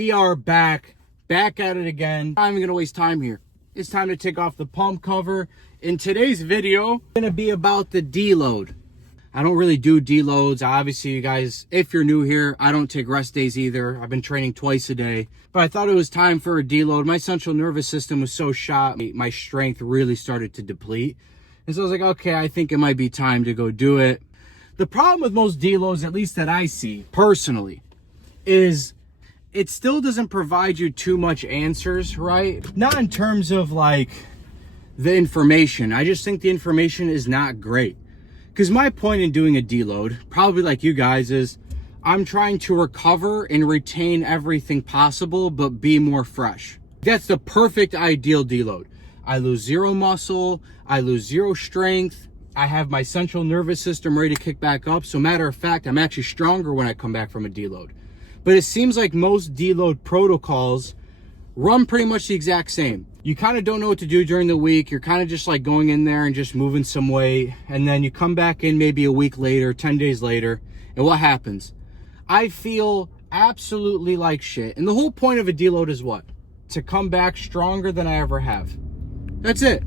We are back at it again. I'm not gonna waste time here. It's time to take off the pump cover. In today's video, it's gonna be about the deload. I don't really do deloads. Obviously, you guys, if you're new here, I don't take rest days either. I've been training twice a day, but I thought it was time for a deload. My central nervous system was so shot, my strength really started to deplete. And so I was like, okay, I think it might be time to go do it. The problem with most deloads, at least that I see personally, is it still doesn't provide you too much answers, right? Not in terms of like the information. I just think the information is not great. Because my point in doing a deload, probably like you guys, is I'm trying to recover and retain everything possible, but be more fresh. That's the perfect ideal deload. I lose zero muscle, I lose zero strength, I have my central nervous system ready to kick back up. So matter of fact, I'm actually stronger when I come back from a deload. But it seems like most deload protocols run pretty much the exact same. You kind of don't know what to do during the week. You're kind of just like going in there and just moving some weight. And then you come back in maybe a week later, 10 days later. And what happens? I feel absolutely like shit. And the whole point of a deload is what? To come back stronger than I ever have. That's it.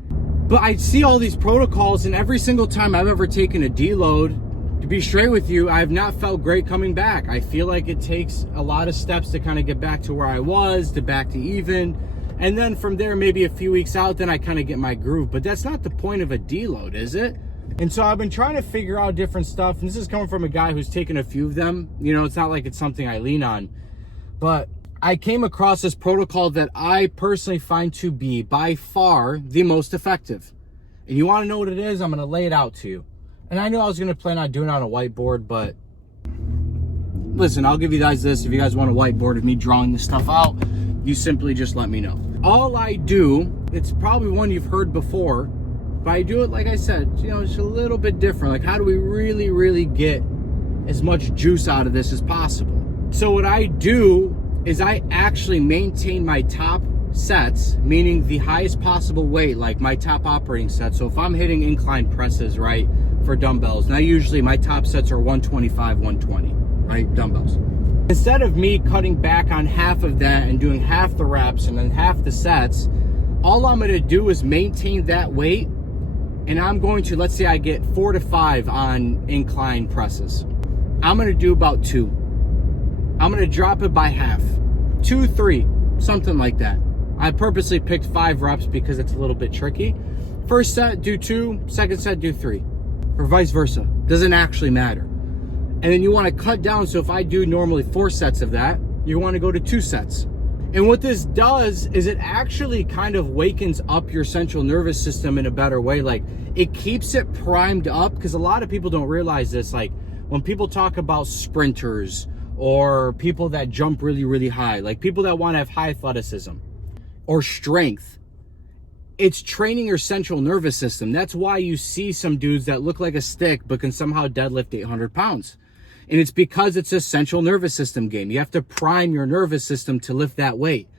But I see all these protocols, and every single time I've ever taken a deload, to be straight with you, I have not felt great coming back. I feel like it takes a lot of steps to kind of get back to where I was, to back to even. And then from there, maybe a few weeks out, then I kind of get my groove. But that's not the point of a deload, is it? And so I've been trying to figure out different stuff. And this is coming from a guy who's taken a few of them. You know, it's not like it's something I lean on. But I came across this protocol that I personally find to be by far the most effective. And you want to know what it is? I'm going to lay it out to you. And I knew I was going to plan on doing it on a whiteboard, but listen, I'll give you guys this. If you guys want a whiteboard of me drawing this stuff out, you simply just let me know. All I do, it's probably one you've heard before, but I do it, like I said, you know, it's a little bit different. Like, how do we really get as much juice out of this as possible? So what I do is I actually maintain my top sets, meaning the highest possible weight, like my top operating set. So if I'm hitting incline presses, right, for dumbbells, now usually my top sets are 125, 120, right, dumbbells. Instead of me cutting back on half of that and doing half the reps and then half the sets, all I'm going to do is maintain that weight, and I'm going to, let's say I get 4 to 5 on incline presses. I'm going to do about 2. I'm going to drop it by half. 2, 3, something like that. I purposely picked 5 reps because it's a little bit tricky. First set, do 2. Second set, do 3. Or vice versa. Doesn't actually matter. And then you want to cut down. So if I do normally 4 sets of that, you want to go to 2 sets. And what this does is it actually kind of wakens up your central nervous system in a better way. Like, it keeps it primed up, because a lot of people don't realize this. Like, when people talk about sprinters or people that jump really high, like people that want to have high athleticism or strength, it's training your central nervous system. That's why you see some dudes that look like a stick but can somehow deadlift 800 pounds. And it's because it's a central nervous system game. You have to prime your nervous system to lift that weight.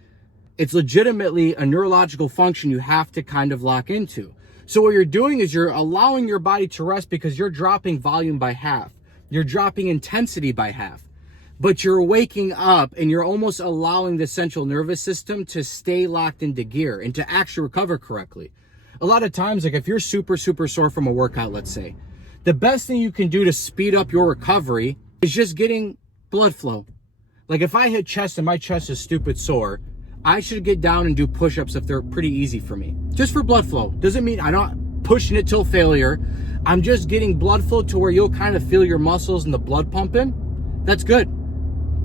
It's legitimately a neurological function you have to kind of lock into. So what you're doing is you're allowing your body to rest, because you're dropping volume by half. You're dropping intensity by half. But you're waking up and you're almost allowing the central nervous system to stay locked into gear and to actually recover correctly. A lot of times, like if you're super sore from a workout, let's say, the best thing you can do to speed up your recovery is just getting blood flow. Like if I hit chest and my chest is stupid sore, I should get down and do push-ups if they're pretty easy for me. Just for blood flow. Doesn't mean I'm not pushing it till failure. I'm just getting blood flow to where you'll kind of feel your muscles and the blood pumping. That's good.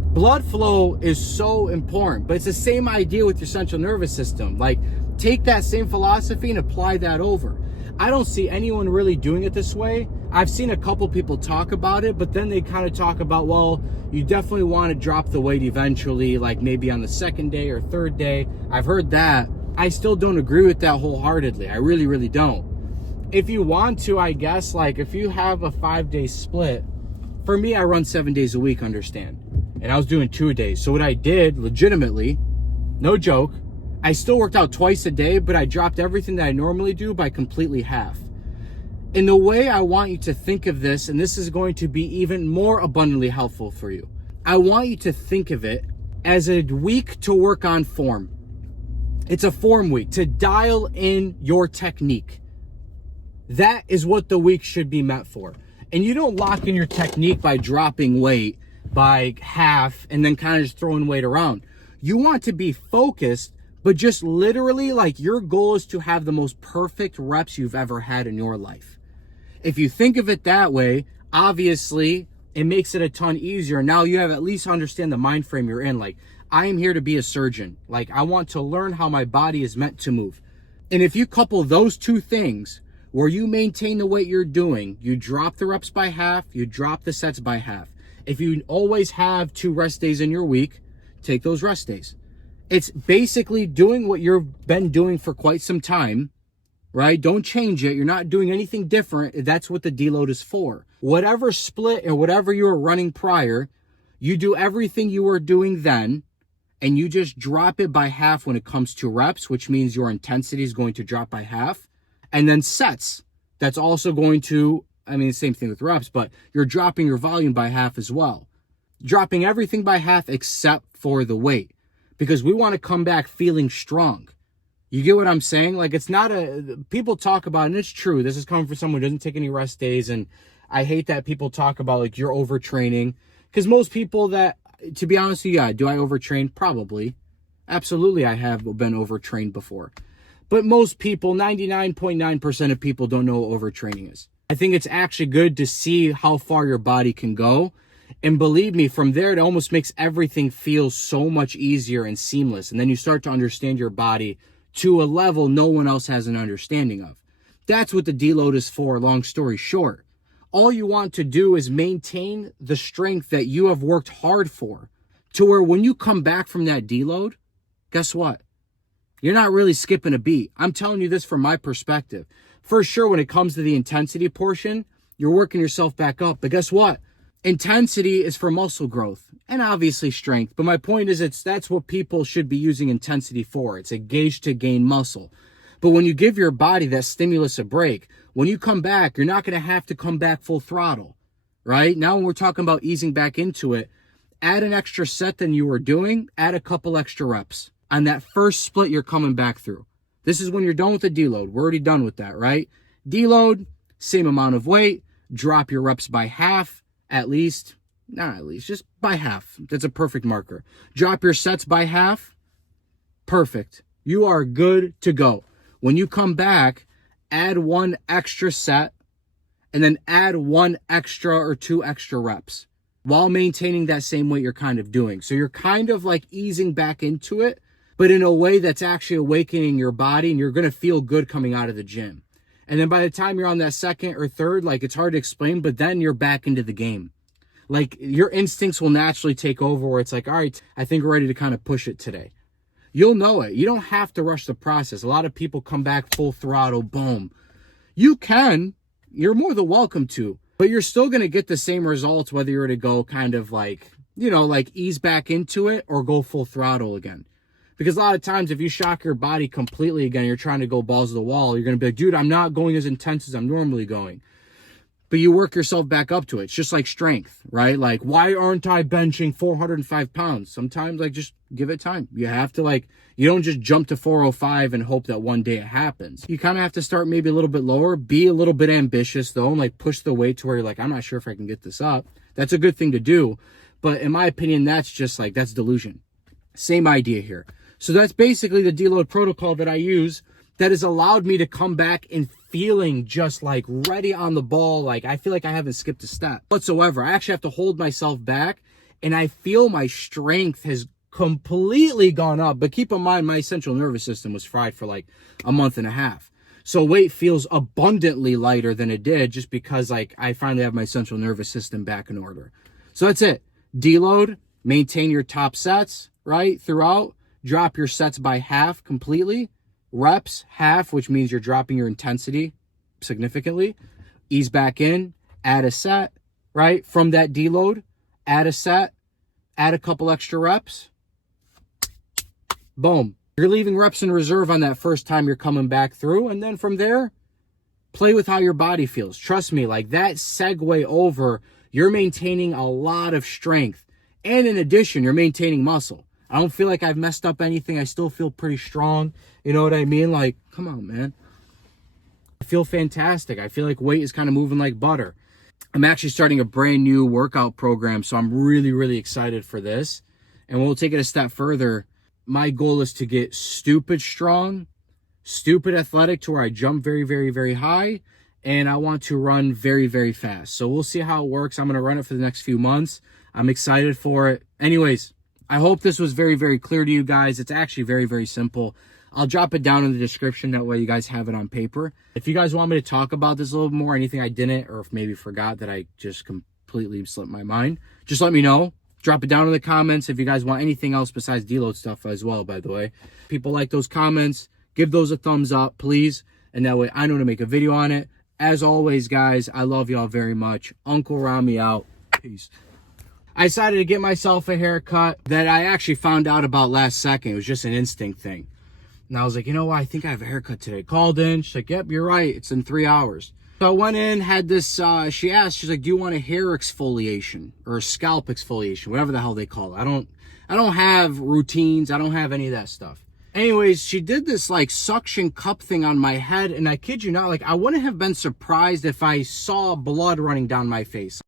Blood flow is so important, but it's the same idea with your central nervous system. Like, take that same philosophy and apply that over. I don't see anyone really doing it this way. I've seen a couple people talk about it, but then they kind of talk about, well, you definitely want to drop the weight eventually, like maybe on the 2nd day or 3rd day. I've heard that. I still don't agree with that wholeheartedly. I really don't. If you want to, I guess, like if you have a 5-day split, for me, I run 7 days a week, understand? And I was doing 2 a day. So what I did, legitimately, no joke, I still worked out twice a day, but I dropped everything that I normally do by completely half. And the way I want you to think of this, and this is going to be even more abundantly helpful for you, I want you to think of it as a week to work on form. It's a form week to dial in your technique. That is what the week should be meant for. And you don't lock in your technique by dropping weight by half and then kind of just throwing weight around. You want to be focused, but just literally like your goal is to have the most perfect reps you've ever had in your life. If you think of it that way, obviously it makes it a ton easier. Now you have at least understand the mind frame you're in. Like, I am here to be a surgeon. Like, I want to learn how my body is meant to move. And if you couple those two things, where you maintain the weight you're doing, you drop the reps by half, you drop the sets by half. If you always have 2 rest days in your week, take those rest days. It's basically doing what you've been doing for quite some time, right? Don't change it. You're not doing anything different. That's what the deload is for. Whatever split or whatever you were running prior, you do everything you were doing then, and you just drop it by half when it comes to reps, which means your intensity is going to drop by half. And then sets, that's also going to, I mean, same thing with reps, but you're dropping your volume by half as well. Dropping everything by half except for the weight, because we want to come back feeling strong. You get what I'm saying? Like, it's not people talk about, and it's true, this is coming from someone who doesn't take any rest days, and I hate that people talk about, like, you're overtraining, because most people that, to be honest with you, yeah, do I overtrain? Probably. Absolutely, I have been overtrained before. But most people, 99.9% of people don't know what overtraining is. I think it's actually good to see how far your body can go. And believe me, from there, it almost makes everything feel so much easier and seamless. And then you start to understand your body to a level no one else has an understanding of. That's what the deload is for, long story short. All you want to do is maintain the strength that you have worked hard for, to where when you come back from that deload, guess what? You're not really skipping a beat. I'm telling you this from my perspective. For sure, when it comes to the intensity portion, you're working yourself back up. But guess what? Intensity is for muscle growth and obviously strength. But my point is, that's what people should be using intensity for. It's a gauge to gain muscle. But when you give your body that stimulus a break, when you come back, you're not going to have to come back full throttle, right? Now when we're talking about easing back into it, add an extra set than you were doing, add a couple extra reps. On that first split you're coming back through. This is when you're done with the deload. We're already done with that, right? Deload, same amount of weight, drop your reps by half, just by half. That's a perfect marker. Drop your sets by half, perfect. You are good to go. When you come back, add 1 extra set, and then add 1 extra or 2 extra reps while maintaining that same weight you're kind of doing. So you're kind of like easing back into it, but in a way that's actually awakening your body, and you're going to feel good coming out of the gym. And then by the time you're on that second or third, like, it's hard to explain, but then you're back into the game. Like, your instincts will naturally take over, where it's like, all right, I think we're ready to kind of push it today. You'll know it. You don't have to rush the process. A lot of people come back full throttle, boom. You can. You're more than welcome to. But you're still going to get the same results whether you were to go kind of like, like ease back into it or go full throttle again. Because a lot of times, if you shock your body completely again, you're trying to go balls to the wall, you're going to be like, dude, I'm not going as intense as I'm normally going. But you work yourself back up to it. It's just like strength, right? Like, why aren't I benching 405 pounds? Sometimes, like, just give it time. You have to, like, you don't just jump to 405 and hope that one day it happens. You kind of have to start maybe a little bit lower, be a little bit ambitious, though, and, like, push the weight to where you're like, I'm not sure if I can get this up. That's a good thing to do. But in my opinion, that's just like, that's delusion. Same idea here. So that's basically the DeLoad protocol that I use that has allowed me to come back and feeling just like ready on the ball. Like, I feel like I haven't skipped a step whatsoever. I actually have to hold myself back, and I feel my strength has completely gone up. But keep in mind, my central nervous system was fried for like a month and a half. So weight feels abundantly lighter than it did, just because like I finally have my central nervous system back in order. So that's it. Deload, maintain your top sets, right, throughout. Drop your sets by half completely. Reps, half, which means you're dropping your intensity significantly. Ease back in, add a set, right? From that deload, add a set, add a couple extra reps. Boom. You're leaving reps in reserve on that first time you're coming back through. And then from there, play with how your body feels. Trust me, like that segue over, you're maintaining a lot of strength. And in addition, you're maintaining muscle. I don't feel like I've messed up anything. I still feel pretty strong. You know what I mean? Like, come on, man. I feel fantastic. I feel like weight is kind of moving like butter. I'm actually starting a brand new workout program, so I'm really, really excited for this. And we'll take it a step further. My goal is to get stupid strong, stupid athletic to where I jump very, very, very high, and I want to run very, very fast. So we'll see how it works. I'm going to run it for the next few months. I'm excited for it. Anyways, I hope this was very, very clear to you guys. It's actually very, very simple. I'll drop it down in the description. That way you guys have it on paper. If you guys want me to talk about this a little more, anything I didn't, or if maybe forgot that I just completely slipped my mind, just let me know. Drop it down in the comments if you guys want anything else besides deload stuff as well, by the way. People like those comments. Give those a thumbs up, please. And that way I know to make a video on it. As always, guys, I love y'all very much. Uncle Rommy out. Peace. I decided to get myself a haircut that I actually found out about last second. It was just an instinct thing. And I was like, you know what? I think I have a haircut today. Called in. She's like, yep, you're right. It's in 3 hours. So I went in, had this, she asked, she's like, do you want a hair exfoliation or a scalp exfoliation? Whatever the hell they call it. I don't have routines. I don't have any of that stuff. Anyways, she did this like suction cup thing on my head. And I kid you not, like I wouldn't have been surprised if I saw blood running down my face.